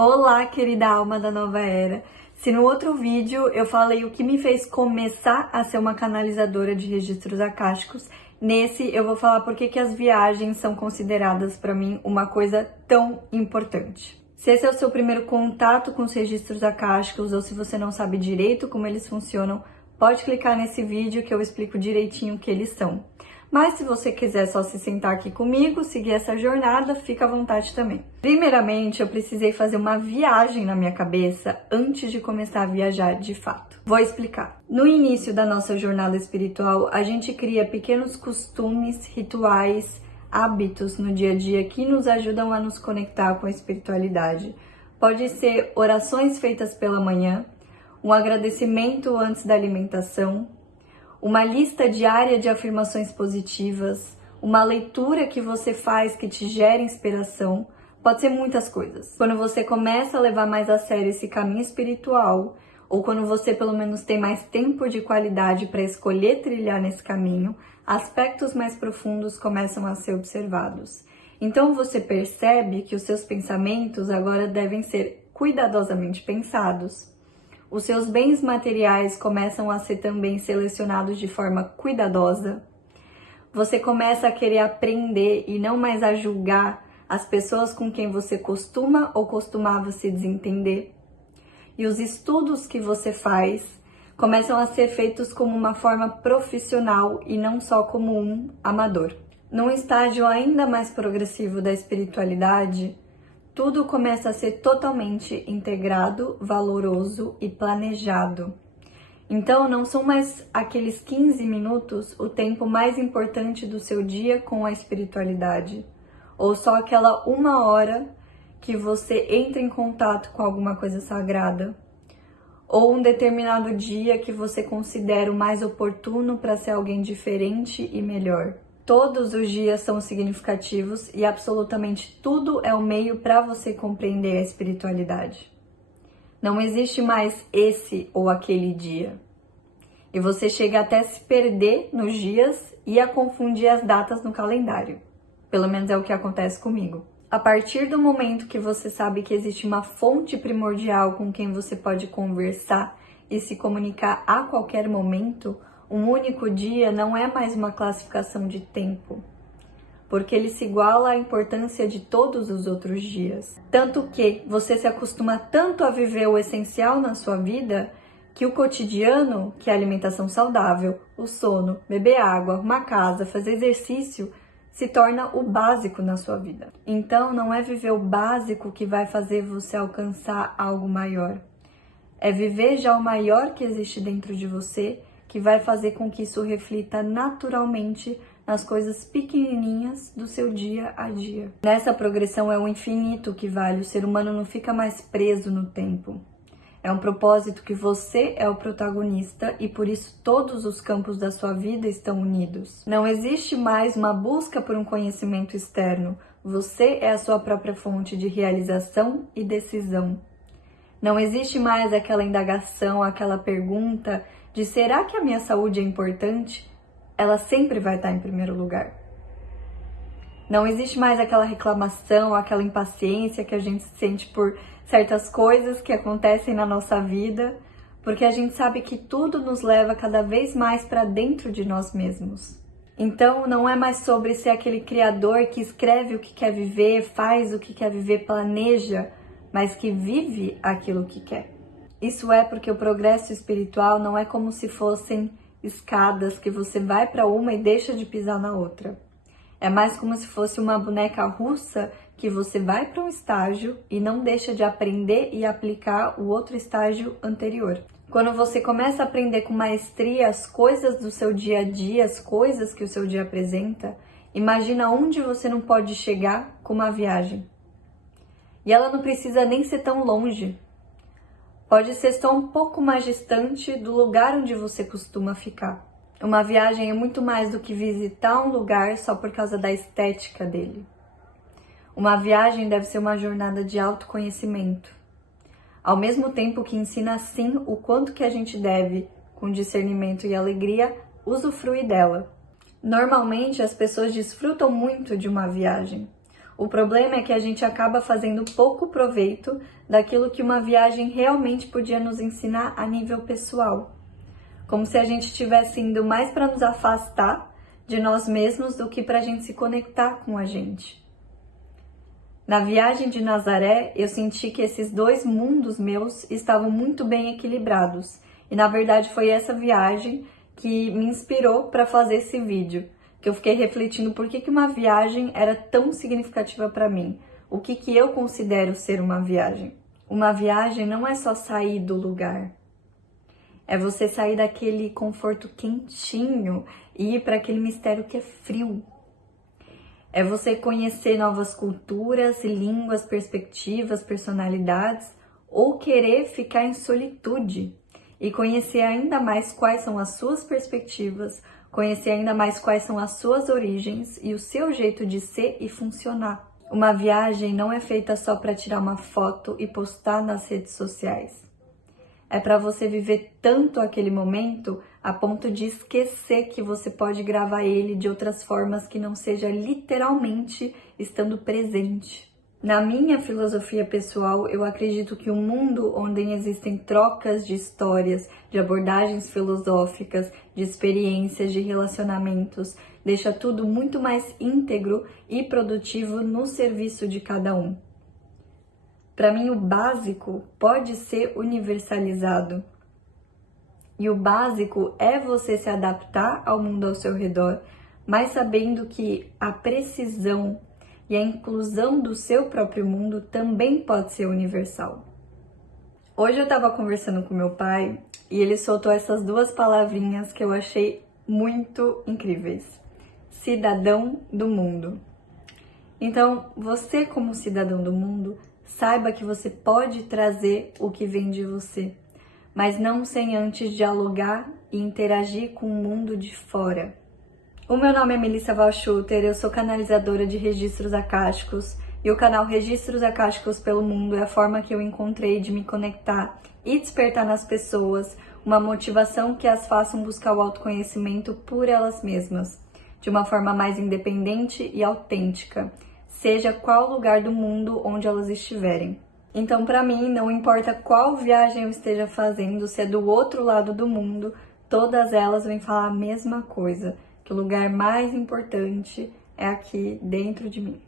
Olá, querida alma da nova era. Se no outro vídeo eu falei o que me fez começar a ser uma canalizadora de registros akáshicos, nesse eu vou falar por que as viagens são consideradas para mim uma coisa tão importante. Se esse é o seu primeiro contato com os registros akáshicos ou se você não sabe direito como eles funcionam, pode clicar nesse vídeo que eu explico direitinho o que eles são. Mas se você quiser só se sentar aqui comigo, seguir essa jornada, fica à vontade também. Primeiramente, eu precisei fazer uma viagem na minha cabeça antes de começar a viajar de fato. Vou explicar. No início da nossa jornada espiritual, a gente cria pequenos costumes, rituais, hábitos no dia a dia que nos ajudam a nos conectar com a espiritualidade. Pode ser orações feitas pela manhã, um agradecimento antes da alimentação, uma lista diária de afirmações positivas, uma leitura que você faz que te gera inspiração, pode ser muitas coisas. Quando você começa a levar mais a sério esse caminho espiritual, ou quando você pelo menos tem mais tempo de qualidade para escolher trilhar nesse caminho, aspectos mais profundos começam a ser observados. Então você percebe que os seus pensamentos agora devem ser cuidadosamente pensados. Os seus bens materiais começam a ser também selecionados de forma cuidadosa. Você começa a querer aprender e não mais a julgar as pessoas com quem você costuma ou costumava se desentender. E os estudos que você faz começam a ser feitos como uma forma profissional e não só como um amador. Num estágio ainda mais progressivo da espiritualidade, tudo começa a ser totalmente integrado, valoroso e planejado. Então, não são mais aqueles 15 minutos o tempo mais importante do seu dia com a espiritualidade, ou só aquela 1 hora que você entra em contato com alguma coisa sagrada, ou um determinado dia que você considera o mais oportuno para ser alguém diferente e melhor. Todos os dias são significativos e absolutamente tudo é o meio para você compreender a espiritualidade. Não existe mais esse ou aquele dia. E você chega até a se perder nos dias e a confundir as datas no calendário. Pelo menos é o que acontece comigo. A partir do momento que você sabe que existe uma fonte primordial com quem você pode conversar e se comunicar a qualquer momento, um único dia não é mais uma classificação de tempo, porque ele se iguala à importância de todos os outros dias. Tanto que você se acostuma tanto a viver o essencial na sua vida, que o cotidiano, que é a alimentação saudável, o sono, beber água, arrumar casa, fazer exercício, se torna o básico na sua vida. Então não é viver o básico que vai fazer você alcançar algo maior. É viver já o maior que existe dentro de você, que vai fazer com que isso reflita naturalmente nas coisas pequenininhas do seu dia a dia. Nessa progressão é o infinito que vale, o ser humano não fica mais preso no tempo. É um propósito que você é o protagonista e por isso todos os campos da sua vida estão unidos. Não existe mais uma busca por um conhecimento externo, você é a sua própria fonte de realização e decisão. Não existe mais aquela indagação, aquela pergunta de será que a minha saúde é importante? Ela sempre vai estar em primeiro lugar. Não existe mais aquela reclamação, aquela impaciência que a gente sente por certas coisas que acontecem na nossa vida, porque a gente sabe que tudo nos leva cada vez mais para dentro de nós mesmos. Então não é mais sobre ser aquele criador que escreve o que quer viver, faz o que quer viver, planeja, mas que vive aquilo que quer. Isso é porque o progresso espiritual não é como se fossem escadas que você vai para uma e deixa de pisar na outra. É mais como se fosse uma boneca russa que você vai para um estágio e não deixa de aprender e aplicar o outro estágio anterior. Quando você começa a aprender com maestria as coisas do seu dia a dia, as coisas que o seu dia apresenta, imagina onde você não pode chegar com uma viagem. E ela não precisa nem ser tão longe. Pode ser só um pouco mais distante do lugar onde você costuma ficar. Uma viagem é muito mais do que visitar um lugar só por causa da estética dele. Uma viagem deve ser uma jornada de autoconhecimento. Ao mesmo tempo que ensina sim o quanto que a gente deve, com discernimento e alegria, usufruir dela. Normalmente as pessoas desfrutam muito de uma viagem. O problema é que a gente acaba fazendo pouco proveito daquilo que uma viagem realmente podia nos ensinar a nível pessoal. Como se a gente estivesse indo mais para nos afastar de nós mesmos do que para a gente se conectar com a gente. Na viagem de Nazaré, eu senti que esses dois mundos meus estavam muito bem equilibrados. E na verdade foi essa viagem que me inspirou para fazer esse vídeo. Que eu fiquei refletindo por que uma viagem era tão significativa para mim. O que eu considero ser uma viagem. Uma viagem não é só sair do lugar. É você sair daquele conforto quentinho e ir para aquele mistério que é frio. É você conhecer novas culturas, línguas, perspectivas, personalidades, ou querer ficar em solitude e conhecer ainda mais quais são as suas perspectivas, conhecer ainda mais quais são as suas origens e o seu jeito de ser e funcionar. Uma viagem não é feita só para tirar uma foto e postar nas redes sociais. É para você viver tanto aquele momento a ponto de esquecer que você pode gravar ele de outras formas que não seja literalmente estando presente. Na minha filosofia pessoal, eu acredito que um mundo onde existem trocas de histórias, de abordagens filosóficas, de experiências, de relacionamentos, deixa tudo muito mais íntegro e produtivo no serviço de cada um. Para mim, o básico pode ser universalizado. E o básico é você se adaptar ao mundo ao seu redor, mas sabendo que a precisão e a inclusão do seu próprio mundo também pode ser universal. Hoje eu estava conversando com meu pai e ele soltou essas duas palavrinhas que eu achei muito incríveis. Cidadão do mundo. Então, você como cidadão do mundo, saiba que você pode trazer o que vem de você, mas não sem antes dialogar e interagir com o mundo de fora. O meu nome é Melissa Valschutter, eu sou canalizadora de registros acásticos e o canal Registros Acásticos pelo Mundo é a forma que eu encontrei de me conectar e despertar nas pessoas uma motivação que as façam buscar o autoconhecimento por elas mesmas, de uma forma mais independente e autêntica, seja qual lugar do mundo onde elas estiverem. Então, para mim, não importa qual viagem eu esteja fazendo, se é do outro lado do mundo, todas elas vêm falar a mesma coisa, que o lugar mais importante é aqui dentro de mim.